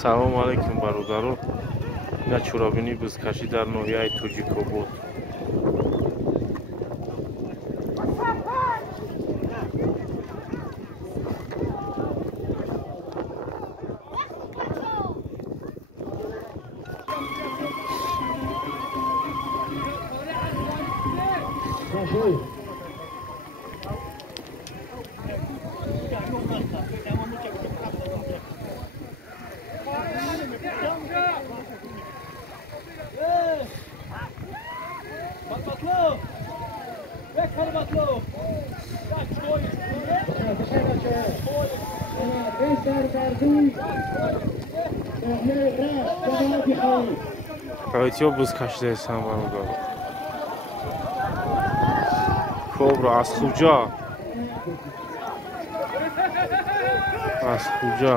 салом алайкум бародаро. ина чорабини бизкашӣ дар ноҳияи Тоҷикобод. Қавитиё бизкашидаесам бародар. Кобра аз хуҷа. Аз хуҷа.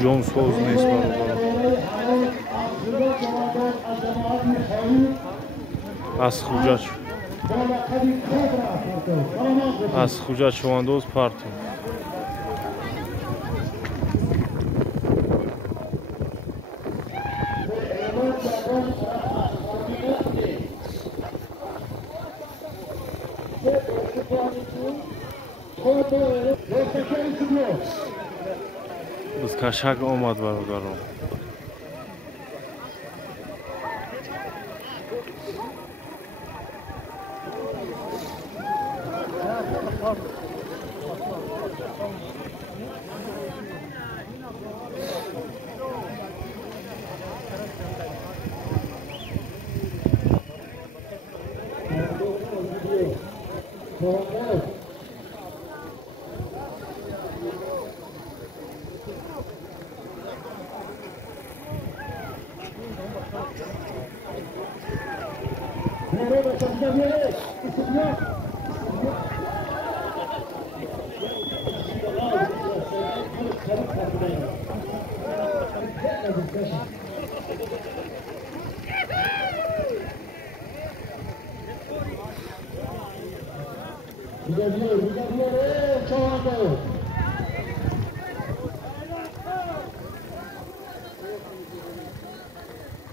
جون سوز نیست برادر. از خوجا چواندوز پارتو. بزکشک آمد برادران.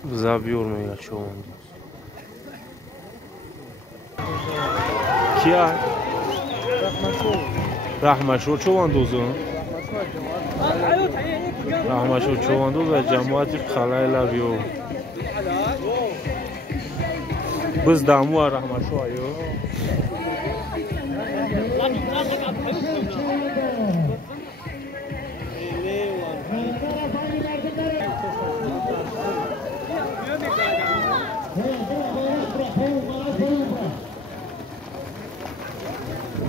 Забьёр меня чувандоз. Кия? Рахмашур чувандозу? Рахмашур чувандозу ҷамоати қалайлавё. Biz damu Rahmashu ayo.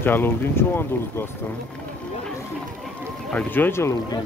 Jaloliddin Chuvanduz dostum. Hangi joy Jaloliddin?